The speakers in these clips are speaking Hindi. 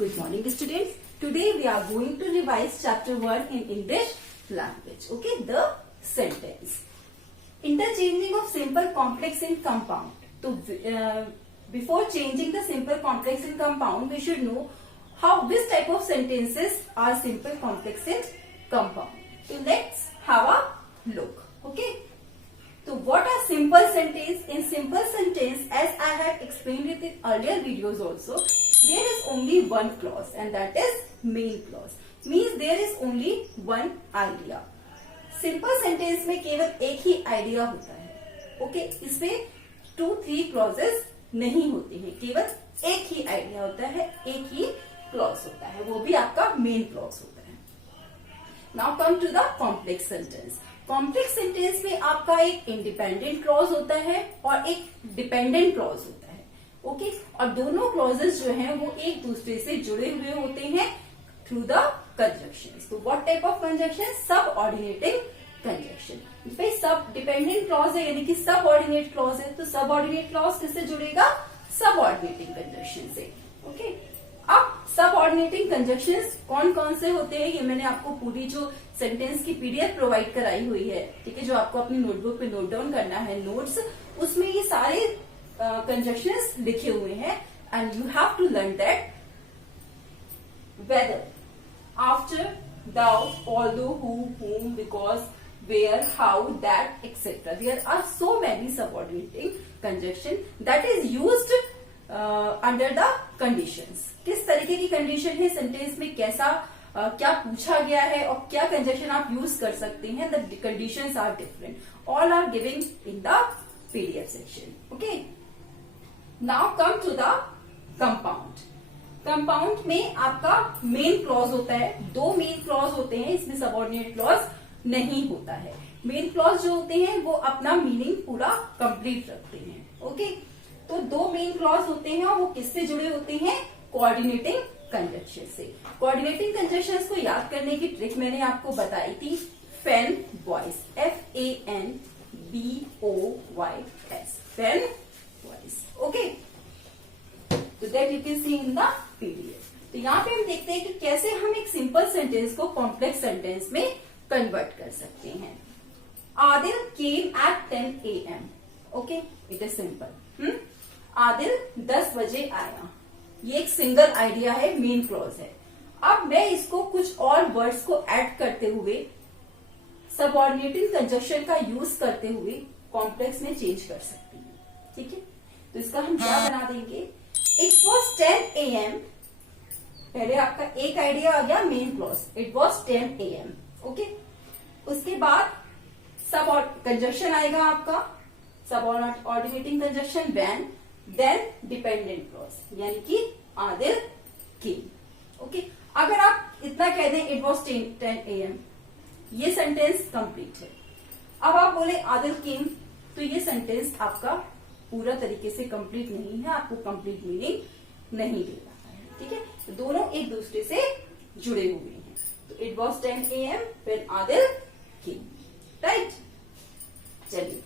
Good morning, students. Today we are going to revise chapter 1 in English language. Okay, the sentence. Interchanging of simple complex in compound. So, before changing the simple complex in compound, we should know which type of sentences are simple complex in compound. So, let's have a look. Okay. So, what are simple sentence? In simple sentence, as I had explained it in earlier videos also, there is only one clause and that is main clause. Means there is only one idea. Simple sentence में केवल एक ही आइडिया होता है. ओके, इसमें 2-3 क्लॉजेस नहीं होते हैं, केवल एक ही आइडिया होता है, एक ही क्लॉज होता है, वो भी आपका मेन क्लॉज होता है. Now come to the complex sentence. Complex sentence में आपका एक इंडिपेंडेंट क्लॉज होता है और एक डिपेंडेंट क्लॉज होता है. ओके, और दोनों क्लॉजेस जो हैं वो एक दूसरे से जुड़े हुए होते हैं थ्रू द कंजक्शंस. तो व्हाट टाइप ऑफ कंजक्शन? सब ऑर्डिनेटिंग कंजक्शन. भाई सब डिपेंडेंट क्लॉज है यानी कि सब ऑर्डिनेट क्लॉज है, तो सब ऑर्डिनेट क्लॉज किससे जुड़ेगा? सब ऑर्डिनेटिंग कंजक्शन से. ओके, अब सब ऑर्डिनेटिंग कंजक्शंस कौन कौन से होते हैं ये मैंने आपको पूरी जो सेंटेंस की पीडीएफ प्रोवाइड कराई हुई है, ठीक है, जो आपको अपनी नोटबुक पे नोट डाउन करना है नोट्स, उसमें ये सारे कंजक्शंस लिखे हुए हैं and you have to learn that whether, after, thou, although, who, whom, because, where, how, that, etc. There are so many subordinating conjunction that is used under the conditions. किस तरीके की कंडीशन है सेंटेंस में, कैसा क्या पूछा गया है और क्या कंजक्शन आप यूज कर सकते हैं. The conditions are different. All are giving in the PDF section. Okay, now come to the compound. Compound में आपका मेन क्लॉज होता है. 2 मेन क्लॉज होते हैं, इसमें सबऑर्डिनेट क्लॉज नहीं होता है. मेन क्लॉज जो होते हैं वो अपना मीनिंग पूरा कंप्लीट रखते हैं. ओके, तो 2 मेन क्लॉज होते हैं और वो किससे जुड़े होते हैं? कोऑर्डिनेटिंग कंजक्शन से. कोऑर्डिनेटिंग कंजक्शंस को याद करने की ट्रिक मैंने आपको बताई थी. Fan boys, FANBOYS, fan boys. Okay, तो that you can see in the PDF. तो यहाँ पे हम देखते हैं कि कैसे हम एक सिंपल सेंटेंस को कॉम्प्लेक्स सेंटेंस में कन्वर्ट कर सकते हैं. Adil came at 10 AM. Okay, it is simple. Adil 10 बजे आया. ये एक सिंगल आइडिया है, मेन क्लॉज है. अब मैं इसको कुछ और वर्ड्स को ऐड करते हुए सबऑर्डिनेटिंग कंजक्शन का यूज करते हुए कॉम्प्लेक्स में चेंज कर सकती हूँ. ठीक है, तो इसका हम क्या बना देंगे? It was 10 AM. पहले आपका एक आइडिया आ गया main clause. It was 10 AM. Okay, उसके बाद सब कंजक्शन आएगा आपका, subordinating conjunction when, then dependent clause यानी कि आदिल केम. ओके, अगर आप इतना कह दें इट वॉज 10 AM, ये सेंटेंस कंप्लीट है. अब आप बोले आदिल केम, तो ये सेंटेंस आपका पूरा तरीके से कंप्लीट नहीं है, आपको कंप्लीट मीनिंग नहीं दे रहा है. ठीक है, तो दोनों एक दूसरे से जुड़े हुए हैं. तो it was 10 AM when Adil came. Right, चलिए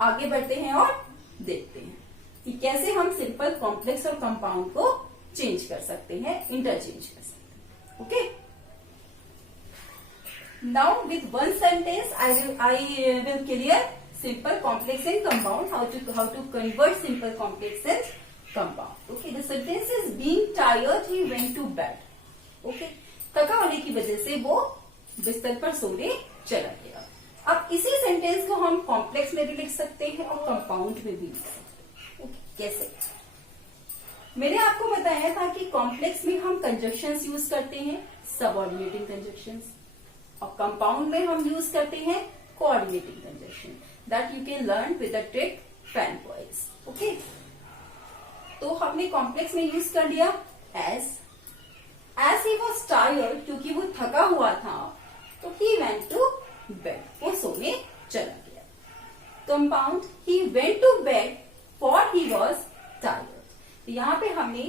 आगे बढ़ते हैं और देखते हैं कि कैसे हम सिंपल, कॉम्प्लेक्स और कंपाउंड को चेंज कर सकते हैं, इंटरचेंज कर सकते हैं. Okay, now with one sentence I will clear simple, complex and compound, how to convert simple, complex and compound. Okay, the sentence is being tired he went to bed. Okay, थका होने की वजह से वो बिस्तर पर सोने चला गया. अब इसी सेंटेंस को हम कॉम्प्लेक्स में भी लिख सकते हैं और कंपाउंड में भी लिख सकते हैं. Okay, कैसे? मैंने आपको बताया था कि कॉम्प्लेक्स में हम कंजक्शंस यूज करते हैं, सबऑर्डिनेटिंग कंजक्शंस, और कंपाउंड में हम यूज करते हैं coordinating conjunction. That you can learn with the trick fan boys. Okay? तो हमने कॉम्प्लेक्स में यूज कर लिया as he was tired, क्योंकि वो थका हुआ था, तो he went to bed, वो सोने चला गया. Compound, he went to bed for he was tired. तो यहाँ पे हमने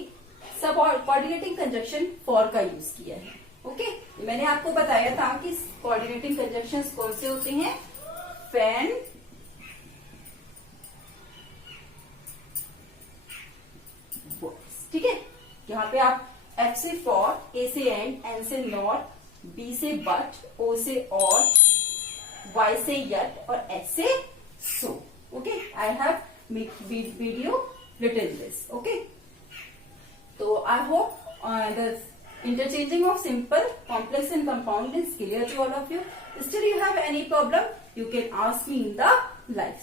सब कोऑर्डिनेटिंग कंजक्शन for का यूज किया है. ओके, मैंने आपको बताया था कि कोऑर्डिनेटिंग कंजक्शंस कौन से होते हैं? फैन, ठीक है, यहाँ पे आप F से for, A से and, N से not, B से but, O से or, Y से yet और H से so. Okay, I have video written this. Okay, so I hope the interchanging of simple, complex and compound is clear to all of you. Still you have any problem, you can ask me in the live